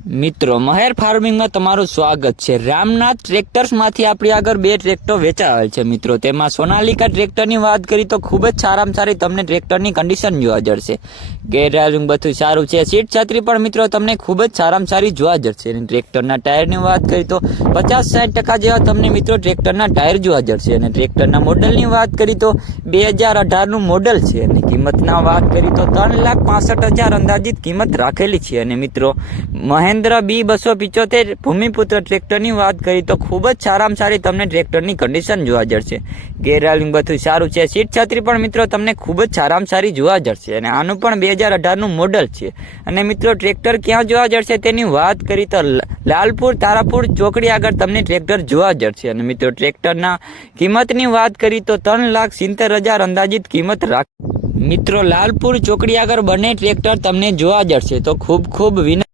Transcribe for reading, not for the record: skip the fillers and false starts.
મિત્રો મહેર ફાર્મિંગમાં તમારું સ્વાગત છે। રામનાથ ટ્રેક્ટર્સમાંથી આપણી આગળ બે ટ્રેક્ટર વેચાયેલ છે મિત્રો। તેમાં સોનાલિકા ટ્રેક્ટરની વાત કરી તો ખૂબ જ સારામાં સારી તમને ટ્રેક્ટરની કન્ડિશન જોવા જશે। ગેરરાજિંગ બધું સારું છે। સીટ છત્રી પણ મિત્રો તમને ખૂબ જ સારામાં સારી જોવા જશે। અને ટ્રેક્ટરના ટાયરની વાત કરી તો 50-60% જેવા તમને મિત્રો ટ્રેક્ટરના ટાયર જોવા જશે। અને ટ્રેક્ટરના મોડલની વાત કરી તો 2018નું મોડલ છે। અને કિંમતના વાત કરી તો 3,65,000 અંદાજિત કિંમત રાખેલી છે। અને મિત્રો મહેન્દ્ર B275 ભૂમિપુત્ર ટ્રેક્ટરની વાત કરી તો ખૂબ જ સારામાં સારી તમને ટ્રેક્ટરની કન્ડિશન જોવા જશે। ગેરરાલિંગ બધું સારું છે। સીટ છત્રી પણ મિત્રો તમને ખૂબ જ સારામાં સારી જોવા જશે। અને આનું પણ 2018નું મોડલ છે। અને મિત્રો ટ્રેક્ટર ક્યાં જોવા જશે તેની વાત કરી તો લાલપુર તારાપુર ચોકડી આગળ તમને ટ્રેક્ટર જોવા જશે। અને મિત્રો ટ્રેક્ટરના કિંમતની વાત કરી તો 3,70,000 અંદાજિત કિંમત રાખ મિત્રો લાલપુર ચોકડી આગળ બંને ટ્રેક્ટર તમને જોવા જશે। તો ખૂબ વિનંતી